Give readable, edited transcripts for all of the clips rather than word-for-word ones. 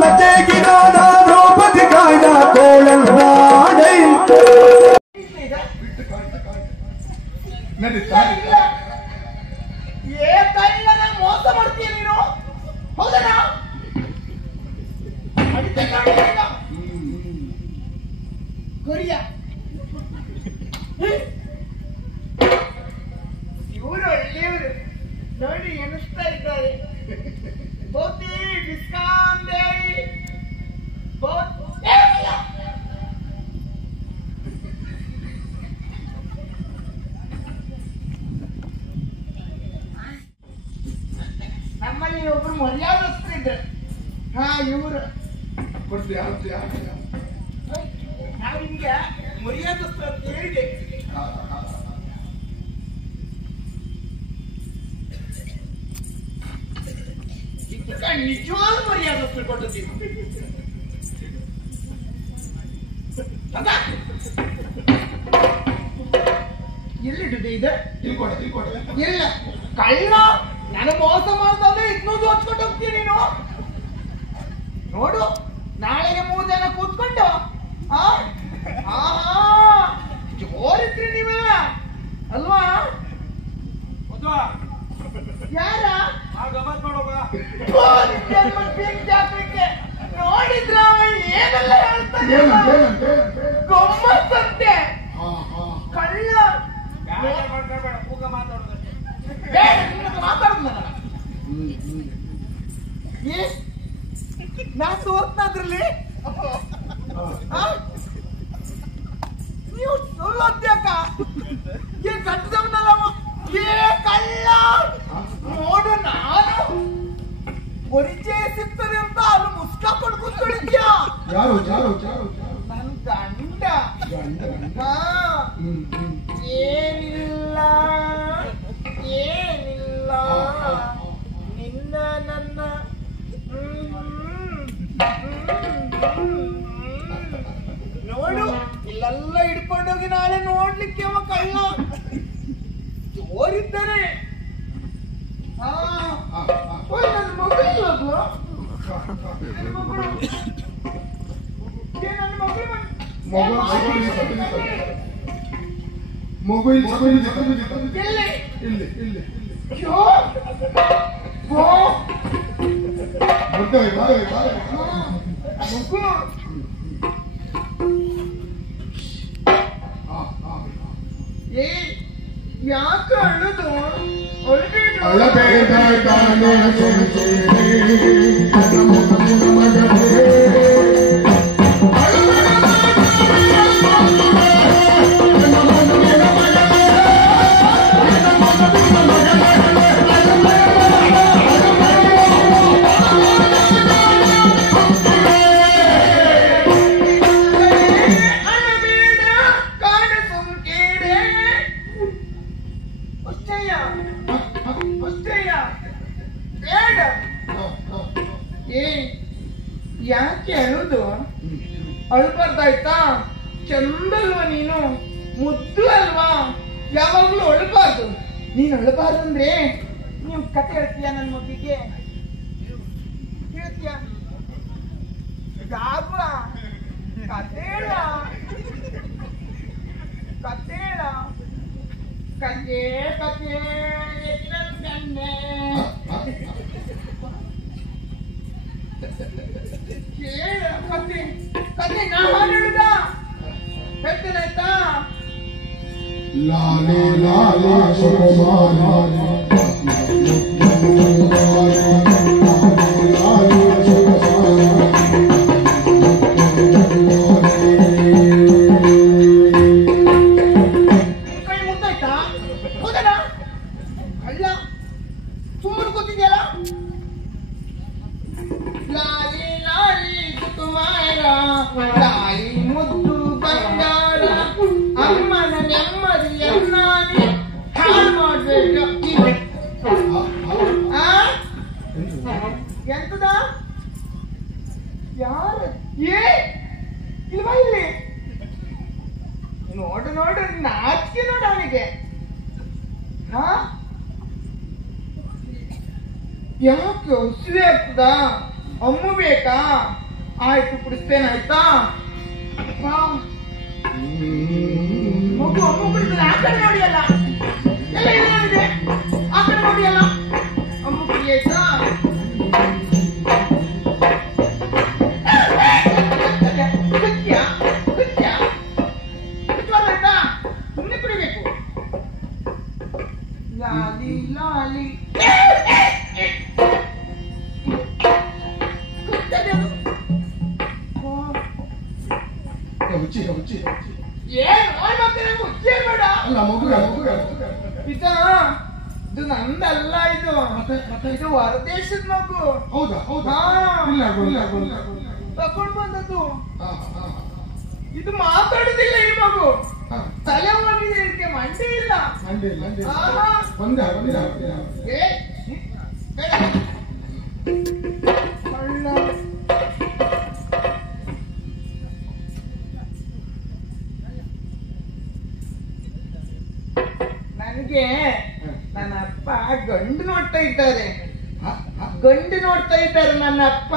ಲತೆಗಿನಾದ ದ್ರೌಪದಿ ಕಾಯ್ದ ಕೋಳಂದಾಡೈ ಕಳ್ಳನ ಮೋಸ ಮಾಡ್ತೀಯ ನೀನು ಹೌದಾ ಕೊರಿಯ ಇವರು ಒಳ್ಳೆಯವರು ನೋಡಿ ಎನಿಸ್ತಾ ಇದ್ದಾರೆ ಬಹುತಿ ಡಿಸ್ಕಾಂಟ್ ನಮ್ಮಲ್ಲಿ ಒಬ್ರು ಮರ್ಯಾದಸ್ಥರು ಇದ್ರು ಇವರು ನಾವು ನಿಮ್ಗೆ ಮರ್ಯಾದಸ್ಥರು ಅಂತ ಹೇಳಿದೆ ನಿಜವಾದ ಮರ್ಯಾದಸ್ಥರು ಕೊಟ್ಟಿದ್ದೀವಿ ಎಲ್ಲಿಟ್ಟಿದೆ ಇದೆ ಇಲ್ಲ ಕಳ್ಳ ನಾನು ಮೋಸ ಮಾಡ್ತಂದ್ರೆ ಇನ್ನೊಂದು ಹಚ್ಕೊಂಡು ಹೋಗ್ತೀನಿ ನೀನು ನೋಡು ನಾಳೆಗೆ 3 ಜನ ಕೂತ್ಕೊಂಡು ಜೋರಿದ್ರಿ ನೀವೆಲ್ಲ ಅಲ್ವಾ ಯಾರ ಜಾತ್ರೆಗೆ ನೋಡಿದ್ರ ಏನೆಲ್ಲ ಹೇಳ್ತಾನೆ ಗೊಮ್ಮತ್ತಂತೆ ಕಳ್ಳ ಮಾತಾಡುದು ನಾ ಸೋತ್ನಾದ್ರಲ್ಲಿ ನೀವು ಸುಳ್ಳೋದ್ಯಾಕ ಕಟ್ಟದವನಲ್ಲ ಕಳ್ಳ ನೋಡು ನಾನು ಪರಿಚಯ ಸಿಗ್ತದೆ ಅಂತ ಅಲ್ಲಿ ಮುಸ್ಕ ಪಡ್ಕೊಂಡ್ಕೊಳಿದ್ಯಾ ನನ್ ಗಂಡ ಏನಿಲ್ಲ ನಿನ್ನ ನನ್ನ ನೋಡು ಇಲ್ಲೆಲ್ಲ ಹಿಡ್ಕೊಂಡೋಗಿ ನಾಳೆ ನೋಡ್ಲಿಕ್ಕೆ ಅವ ಕಳ್ಳ ಜೋರಿದ್ದಾರೆ ನನ್ನ ಮಗಳು ಯಾಕೆ ಅಳುದು ಯಾಕೆ ಅಳುದು ಅಳ್ಬಾರ್ದಾಯ್ತಾ ಚಂದಲ್ವಾ ನೀನು ಮುದ್ದು ಅಲ್ವಾ ಯಾವಾಗ್ಲೂ ಅಳ್ಬಾರ್ದು ನೀನು ಅಳ್ಬಾರ್ದು ಅಂದ್ರೆ ನೀವು ಕತೆ ಹೇಳ್ತೀಯ ನನ್ನ ಮಗಿಗೆ ಹೇಳ್ತೀಯ ಕತೆ ಕತೆ ಕತೆ ಗಂಡೆ ಕತೆ ಕತೆ ನಾ ಹಾಡುದ ಹೇಳ್ತೇನೆ ಆಯ್ತಾ ಲಾಲೆ ಲಾಲೆ ಸುಕುಮಾರ ಮುದ್ದು ಬಂಗಾರ ಅಮ್ಮನ ನೆಮ್ಮದಿಯನ್ನ ಹಾಳು ಮಾಡ್ಬೇಕು ಎಂತದ ಯಾರು ಇಲ್ವಾ ಇಲ್ಲಿ ನೋಡು ನೋಡು ನಾಚಿಕೆ ನೋಡು ಅವನಿಗೆ ಯಾಕೆ ಹಸಿವೆ ಆಗ್ತದ ಅಮ್ಮು ಬೇಕಾ? ಆಯ್ತು ಕುಡಿಸ್ತೇನೆ ಆಯ್ತಾ? ಮಗು ಅಮ್ಮು ಕುಡಿಸ್ತೇನೆ. ಆ ಕಡೆ ನೋಡಿ ಅಲ್ಲ, ಎಲ್ಲ ಇದೆ ಆ ಕಡೆ ನೋಡಿ ಅಲ್ಲ. ಅಮ್ಮು ಕುಡಿ ಆಯ್ತಾ? ಸುಮ್ಮನೆ ಕುಡಿಬೇಕು. ಲಾಲಿ ಲಾಲಿ ಹುಚ್ಚಿ ಹುಚ್ಚಿ ಇದು ನಂದಲ್ಲ, ಇದು ಇದು ಹೊರದೇಶದ ಮಗು. ಹೌದಾ ಹೌದಾ? ತಗೊಂಡು ಬಂದದ್ದು. ಇದು ಮಾತಾಡುದಿಲ್ಲ ಈ ಮಗು. ತಲೆ ಹೋಗಿದೆ, ಇದಕ್ಕೆ ಮಂಡಿ ಇಲ್ಲ. ನನಗೆ ನನ್ನ ಅಪ್ಪ ಗಂಡು ನೋಡ್ತಾ ಇದ್ದಾರೆ. ಗಂಡು ನೋಡ್ತಾ ಇದ್ದಾರೆ ನನ್ನ ಅಪ್ಪ.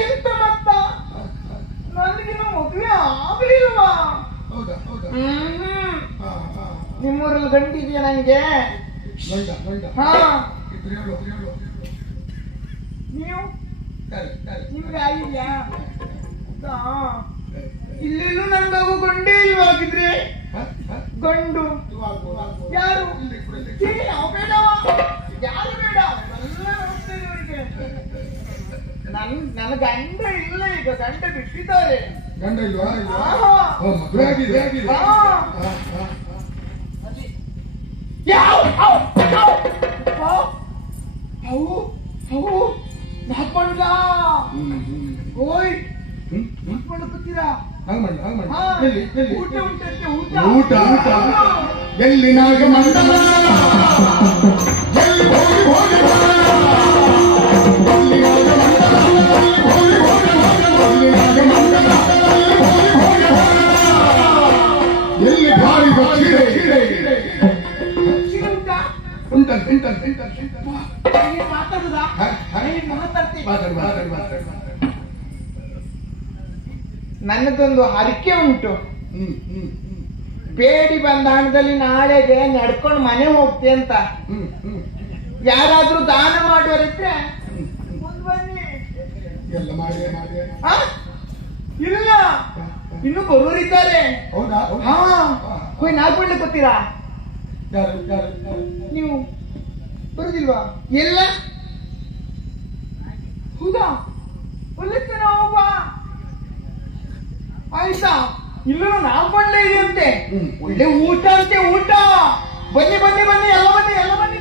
ಎಂತ ಮತ್ತ? ನನಗೇನು ಮದುವೆ ಆಗ್ಲಿಲ್ವಾ? ನಿಮ್ಮೂರಲ್ಲಿ ಗಂಡು ಇದೆಯಾ ನಂಗೆ? ನೀವು ನಿಮ್ಗೆ ಆಗಿದ್ಯಾ? ಇಲ್ಲೆಲ್ಲೂ ನಂಗಾಗು ಗಂಡೇ ಇಲ್ವಾಗಿದ್ರೆ. ಗಂಡು ಯಾರು? ಬೇಡವ, ಯಾರು ಬೇಡ. ಎಲ್ಲ ನೋಡ್ತೇನೆ ಅವರಿಗೆ. ನನ್ನ ಗಂಡ ಇಲ್ಲ, ಈಗ ಗಂಡ ಬಿಟ್ಟಿದ್ದಾರೆ. ಗಂಡ ಇಲ್ವಾ? ಹಾಕೊಂಡ್ಲ. ಓಯ್ ಮಾಡ್ಕೊತೀರಾ? ಊಟ ಉಂಟಂತೆ. ಊಟ ಊಟ ಎಲ್ಲಿ ನಾಗಮಂಡಲ ಎಲ್ಲಿ ಹೋಗಿ ಹೋಗಿ ಎಲ್ಲಿ ಭಾರಿ ನನ್ನದೊಂದು ಹರಕೆ ಉಂಟು. ಬೇಡಿ ಬಂದ ಹಣದಲ್ಲಿ ನಾಳೆಗೆ ನಡ್ಕೊಂಡು ಮನೆ ಹೋಗ್ತೆ ಅಂತ. ಯಾರಾದ್ರೂ ದಾನ ಮಾಡುವರಿದ್ರೆ ಬನ್ನಿ. ಇಲ್ಲ, ಇನ್ನು ಬರುವರಿದ್ದಾರೆ. ಹೋಯ್ ನಾಲ್ಕೊಳ್ಳಿ ಗೊತ್ತೀರಾ? ನೀವು ಬರುದಿಲ್ವಾ? ಎಲ್ಲ ಹೌದಾ? ಒಳ್ಳೆತನ ಒಬ್ಬ ಆಯ್ತಾ? ಇಲ್ಲ ನಾಲ್ಕೊಂಡೇ ಇದೆಯಂತೆ. ಒಳ್ಳೆ ಊಟ ಅಂತೆ. ಊಟ ಬನ್ನಿ ಬನ್ನಿ ಬನ್ನಿ, ಎಲ್ಲ ಬನ್ನಿ ಎಲ್ಲ ಬನ್ನಿ.